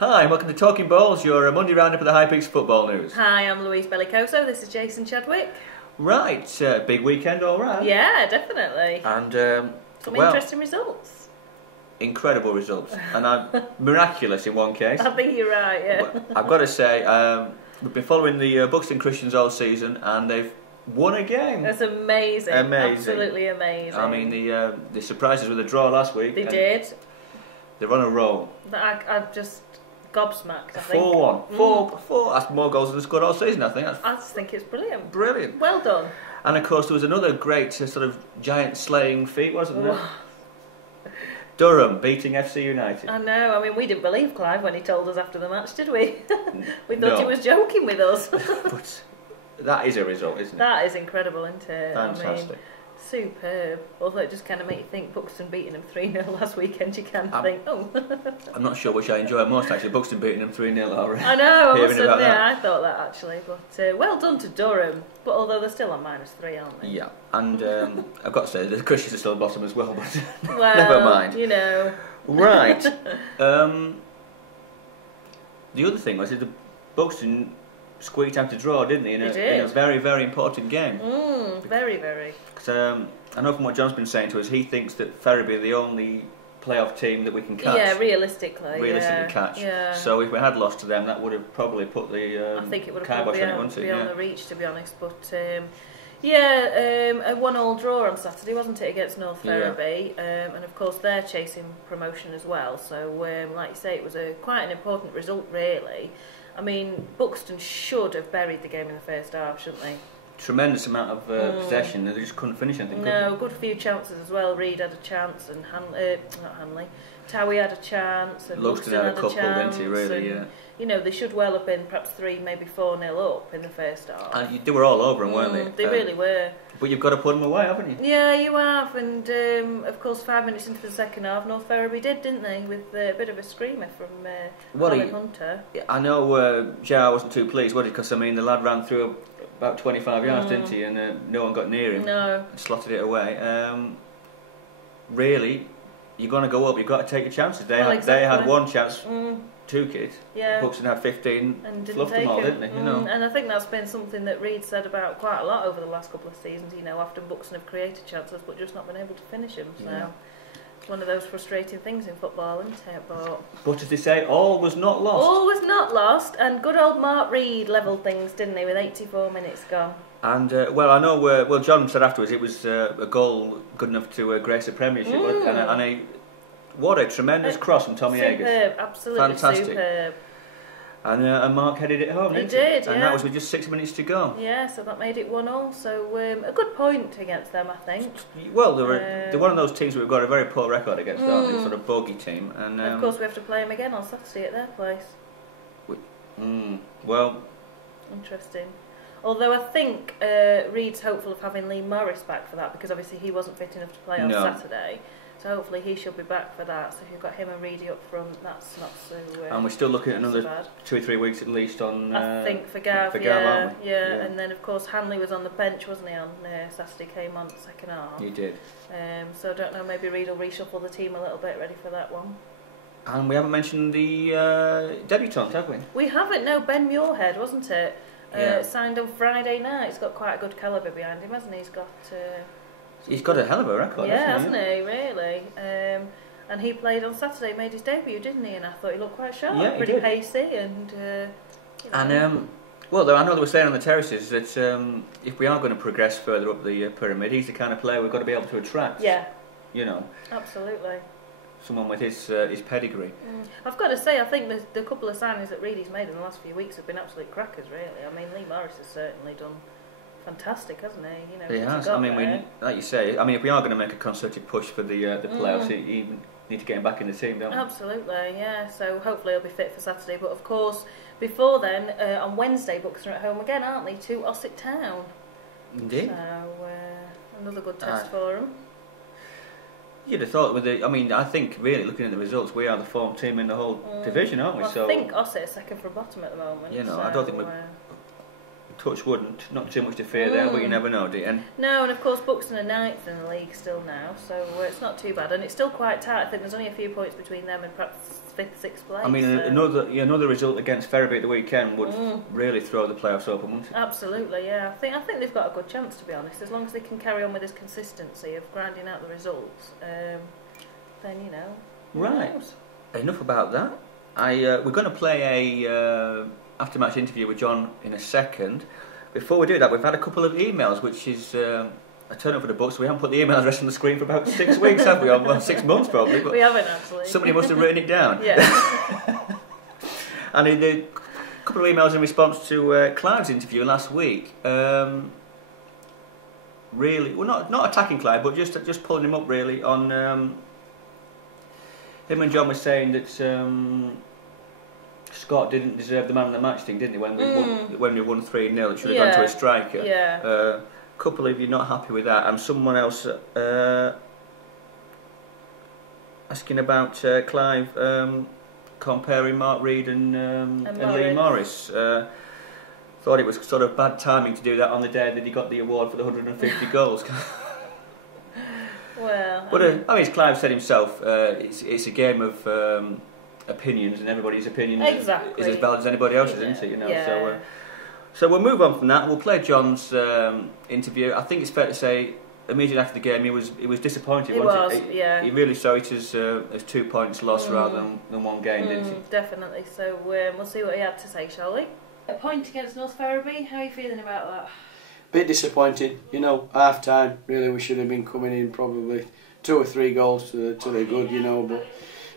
Hi, and welcome to Talking Balls, your Monday roundup of the High Peaks football news. Hi, I'm Louise Bellicoso. This is Jason Chadwick. Right, big weekend all round. Yeah, definitely. And some interesting results. Incredible results, and miraculous in one case. I think you're right. Yeah. Well, I've got to say, we've been following the Buxton Christians all season, and they've won a game. That's amazing. Amazing, absolutely amazing. I mean, the surprises with a draw last week. They did. They're on a roll. I'm just gobsmacked. I think 4-1. Four. That's more goals than they scored all season. I think. I just think it's brilliant. Brilliant. Well done. And of course, there was another great sort of giant slaying feat, wasn't there? Durham beating FC United. I know. I mean, we didn't believe Clive when he told us after the match, did we? We thought he was joking with us. But that is a result, isn't it? That is incredible, isn't it? Fantastic. I mean, superb. Although it just kind of made you think Buxton beating them 3-0 last weekend, you can think, oh. I'm not sure which I enjoy most, actually. Buxton beating them 3-0 already. I know, I must admit, I thought that actually. But well done to Durham. But although they're still on -3, aren't they? Yeah, and I've got to say, the Christians are still bottom as well, but well, never mind. You know. Right. The other thing was that the Buxton squeaked out a draw, didn't they? In a very, very important game. Very, very. Because I know from what John's been saying to us, he thinks that Ferriby are the only playoff team that we can catch. Yeah, realistically catch. Yeah. So if we had lost to them, that would have probably put the I think it would have kibosh put on it, beyond the reach, to be honest. But a 1-1 draw on Saturday, wasn't it, against North Ferriby? Yeah. And of course they're chasing promotion as well. So like you say, it was quite an important result, really. I mean, Buxton should have buried the game in the first half, shouldn't they? Tremendous amount of possession, they just couldn't finish anything. No, good few chances as well. Reed had a chance, and not Hanley. Towie had a chance, and Buxton had a couple, chance, didn't he? Really, and, you know, they should well have been perhaps 3, maybe 4-0 up in the first half. And they were all over them, weren't they? They really were. But you've got to put them away, haven't you? Yeah, you have. And of course, 5 minutes into the second half, North Ferriby didn't they? With a bit of a screamer from Colin Hunter. I know Jar wasn't too pleased, was he? Because I mean, the lad ran through about 25 yards, didn't he? And no one got near him. No. Slotted it away. Really, you're going to go up. You've got to take your chances. They had one chance. 2 kids. Yeah. Buxton had 15. And fluffed them all, didn't they? You know. And I think that's been something that Reed said about quite a lot over the last couple of seasons. You know, often Buxton have created chances, but just not been able to finish them. So it's one of those frustrating things in football, isn't it? But as they say, all was not lost. All was not lost, and good old Mark Reed levelled things, didn't he? With 84 minutes gone. And I know. John said afterwards it was a goal good enough to grace a premiership, what a tremendous cross from Tommy Eggers. Superb, absolutely fantastic. Superb. And Mark headed it home, didn't he? Did, and that was with just 6 minutes to go. Yeah, so that made it 1-1. So a good point against them, I think. Well, they're one of those teams who've got a very poor record against, aren't they? Sort of bogey team. And of course, we have to play them again on Saturday at their place. Well, interesting. Although I think Reed's hopeful of having Lee Morris back for that, because obviously he wasn't fit enough to play on Saturday. So hopefully he should be back for that. So if you've got him and Reedy up front, that's not so and we're still looking at another 2 or 3 weeks at least on... I think for Gav, aren't we? Yeah. And then of course Hanley was on the bench, wasn't he, on Saturday, came on the second half. He did. So I don't know, maybe Reed will reshuffle the team a little bit, ready for that one. And we haven't mentioned the debutant, have we? We haven't, no, Ben Muirhead, wasn't it? Signed on Friday night. He's got quite a good calibre behind him, hasn't he? He's got a hell of a record, hasn't he? Really. And he played on Saturday, made his debut, didn't he? And I thought he looked quite sharp, pretty pacey, and. Well, I know they were saying on the terraces that if we are going to progress further up the pyramid, he's the kind of player we've got to be able to attract. Yeah. You know. Absolutely. Someone with his pedigree. I've got to say, I think the couple of signings that Reedy's made in the last few weeks have been absolute crackers, really. I mean, Lee Morris has certainly done fantastic, hasn't he? You know, he has. I mean, like you say, if we are going to make a concerted push for the playoffs, you need to get him back in the team, don't we? Absolutely, yeah. So hopefully he'll be fit for Saturday. But of course, before then, on Wednesday, Buxton are at home again, aren't they? To Ossett Town. Indeed. So another good test for them. You'd have thought I think really looking at the results, we are the form team in the whole division, aren't we? Well, I think Ossett is second from bottom at the moment. You know, so, I don't think touch wood, not too much to fear there, but you never know, do you? And no, and of course Buxton are 9th in the league still now, so it's not too bad, and it's still quite tight. I think there's only a few points between them and perhaps 5th, 6th place. I mean, another result against Ferriby at the weekend would really throw the playoffs open, wouldn't it? Absolutely, yeah. I think they've got a good chance, to be honest, as long as they can carry on with this consistency of grinding out the results. Then who knows? Enough about that. We're going to play a after-match interview with John in a second. Before we do that, we've had a couple of emails, which is a turn up for the books. We haven't put the email address on the screen for about 6 weeks, have we? Well, 6 months probably. But we haven't actually. Somebody must have written it down. Yeah. And a couple of emails in response to Clive's interview last week. Really, well, not attacking Clive, but just pulling him up really on. Him and John were saying that Scott didn't deserve the man of the match thing, didn't he? When we won 3-0, it should have gone to a striker. Yeah. A couple of you not happy with that, and someone else asking about Clive comparing Mark Reed and Lee Morris. Thought it was sort of bad timing to do that on the day that he got the award for the 150 goals. Well, but I mean, as Clive said himself, it's a game of opinions, and everybody's opinion is as valid as anybody else's, isn't it? Yeah. So we'll move on from that. We'll play John's interview. I think it's fair to say, immediately after the game, he was disappointed. He really saw it as 2 points lost rather than one game, didn't he? Definitely. So we'll see what he had to say, shall we? A point against North Ferriby. How are you feeling about that? Bit disappointed, half time. Really, we should have been coming in probably 2 or 3 goals to the good, but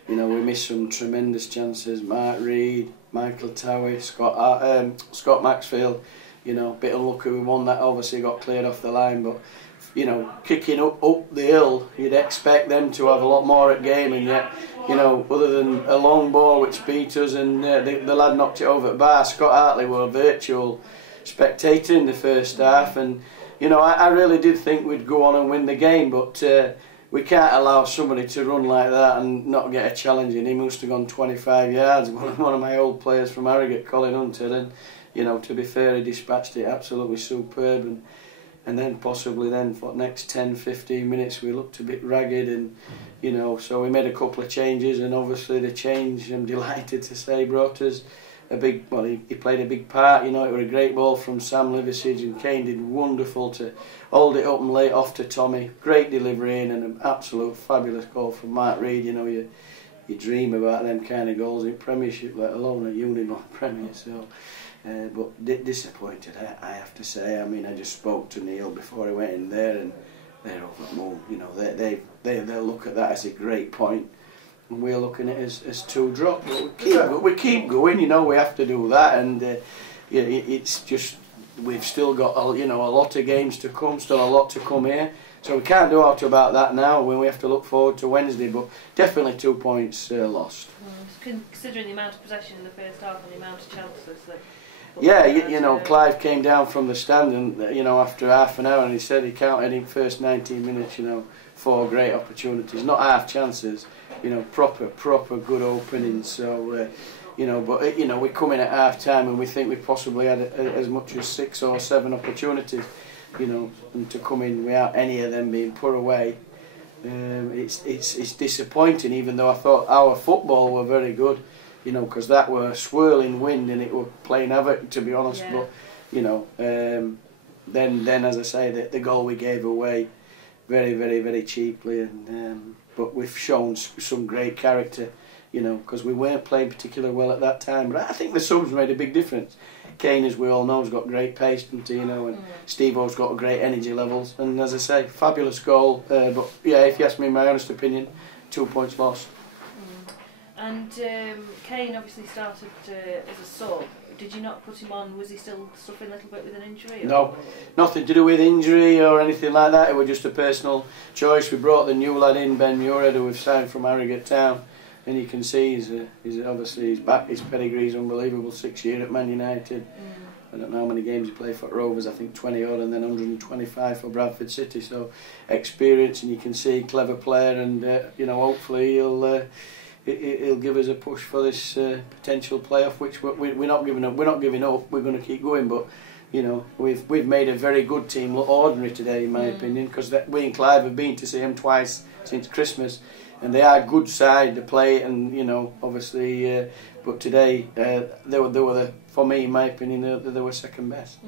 we missed some tremendous chances. Mark Reed, Michael Towie, Scott Maxfield, bit unlucky we won that. Obviously got cleared off the line, but kicking up the hill, you'd expect them to have a lot more at game, and yet, other than a long ball which beat us and the lad knocked it over at bar, Scott Hartley were a virtual spectator in the first half, and I really did think we'd go on and win the game, but we can't allow somebody to run like that and not get a challenge in. He must have gone 25 yards. One of my old players from Harrogate, Colin Hunter, and to be fair, he dispatched it absolutely superb, and then possibly for the next 10-15 minutes we looked a bit ragged, and so we made a couple of changes, and obviously the change, I'm delighted to say, brought us he played a big part. It was a great ball from Sam Liversidge, and Kane did wonderful to hold it up and lay it off to Tommy. Great delivery in, and an absolute fabulous goal from Mark Reed. You dream about them kind of goals in Premiership, let alone a Unimore Premier. So, but disappointed, I have to say. I mean, I just spoke to Neil before I went in there, and they're over the moon. They'll look at that as a great point. And we're looking at it as 2 drops, but we keep going. We have to do that, and it's just we've still got a lot of games to come, still a lot to come here. So we can't do out about that now. When we have to look forward to Wednesday, but definitely 2 points lost. Considering the amount of possession in the first half and the amount of chances that. Yeah, Clive came down from the stand, and after half an hour, and he said he counted in first 19 minutes, 4 great opportunities, not half chances. Proper good openings. So, but we come in at half time and we think we possibly had as much as 6 or 7 opportunities, and to come in without any of them being put away, it's disappointing. Even though I thought our football were very good, because that were swirling wind and it were playing havoc, to be honest. Yeah. But then as I say, the goal we gave away very, very, very cheaply, and. But we've shown some great character, because we weren't playing particularly well at that time. But I think the subs made a big difference. Kane, as we all know, has got great pace, and Steve-O's got great energy levels. And as I say, fabulous goal. But yeah, if you ask me my honest opinion, 2 points lost. And Kane obviously started as a sub. Did you not put him on? Was he still suffering a little bit with an injury? No, nothing to do with injury or anything like that. It was just a personal choice. We brought the new lad in, Ben Muirhead, who we've signed from Harrogate Town, and you can see he's obviously his back, his pedigree is unbelievable. 6 years at Man United. I don't know how many games he played for Rovers. I think 20 odd, and then 125 for Bradford City. So experience, and you can see clever player, and hopefully he'll give us a push for this potential playoff, which we're not giving up. We're not giving up. We're going to keep going, but you know, we've made a very good team look ordinary today, in my opinion, because we and Clive have been to see them twice since Christmas, and they are a good side to play, and you know, obviously, but today they were for me, in my opinion, they were second best.